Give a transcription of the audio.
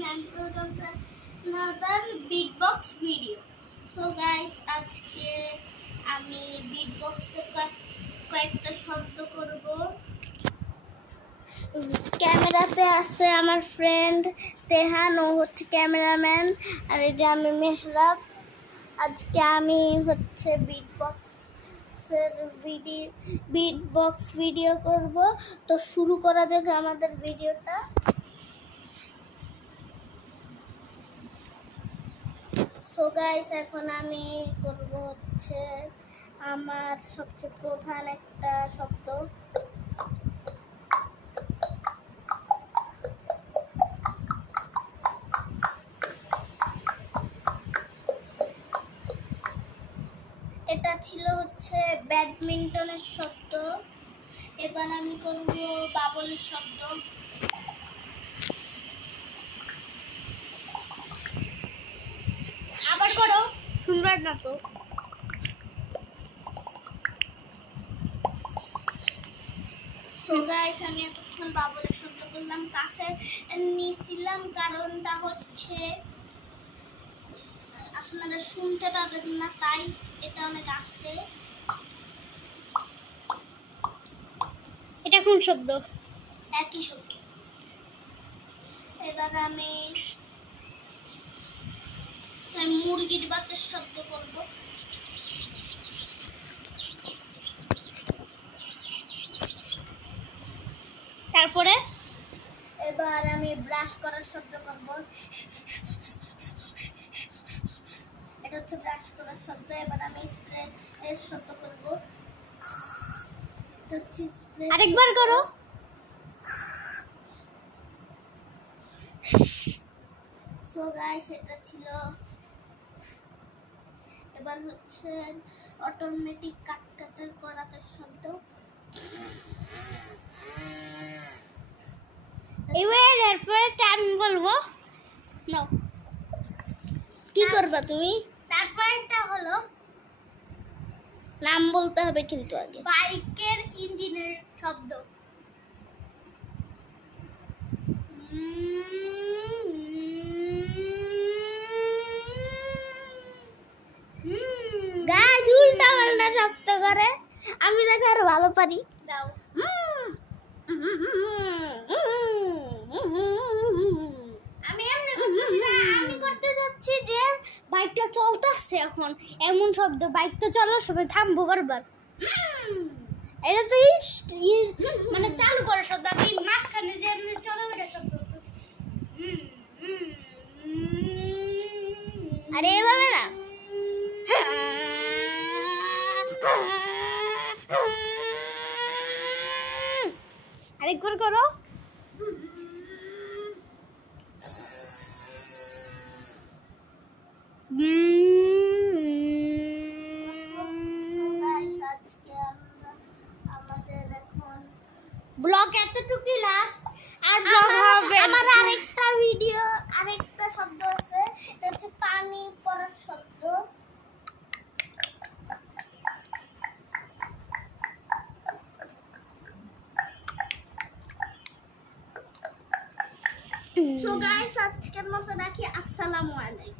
everyone and welcome to another beatbox video. So guys, আজকে আমি beatbox-এ কয়েকটা শব্দ করব। ক্যামেরাতে আছে আমার ফ্রেন্ড তেহান, ও হচ্ছে ক্যামেরাম্যান, আর এই যে আমি মেহরাব। আজকে আমি হচ্ছে বিটবক্স ভিডিও করব। তো শুরু করা যাক আমাদের ভিডিওটা। সো গাইস, এখন আমি করব হচ্ছে আমার সবচেয়ে প্রধান একটা শব্দ। এটা ছিল হচ্ছে ব্যাডমিন্টনের শব্দ। এবার আমি করব বাবলের শব্দ। আবার করো, শুনবার না তো। সো গাইস, আমি এতক্ষণ বাবলের শব্দ করলাম, কাছে নিয়েছিলাম, কারণটা হচ্ছে আপনারা শুনতে পাবেন না, তাই এটা অনেক আস্তে। এটা কোন শব্দ? একই শব্দ। এবার আমি মুরগির বাচ্চার শব্দ করব। তারপরে এবার আমি ব্রাশ করার শব্দ করব। এটা হচ্ছে ব্রাশ করার শব্দ। এবার আমি স্প্রে এর শব্দ করব। আরেকবার করো। সো গাইস, এটা ছিল। এবার হচ্ছে অটোমেটিক কাটার করাতের শব্দ। এবার এরপরে টাইম বলবো। নাও, কি করবা তুমি? তারপরটা হলো নাম বলতে হবে, কিন্তু আগে বাইকের ইঞ্জিনের শব্দ। গাছ উল্টা পাল্টা শব্দ করে, আমি দেখো আরো ভালো পারি। দাও। আমি করতে যাচ্ছি যে বাইকটা চলতেছে এখন, এমন শব্দ। বাইক তো চলার সময় থামবো বারবার। এটা তো মানে চালু করার শব্দ। আমি মাঝখানে যে চলে ওঠার শব্দ। আরে এভাবে না। আরেকবার করো। ব্লগ এতটুকুই লাস্ট, আর ব্লগ হবে। আমার আরেকটা ভিডিও, আরেকটা শব্দ আছে, এটা হচ্ছে পানি পড়ার শব্দ। সো গাইস, আজকের মতো রাখি। আসসালামু আলাইকুম।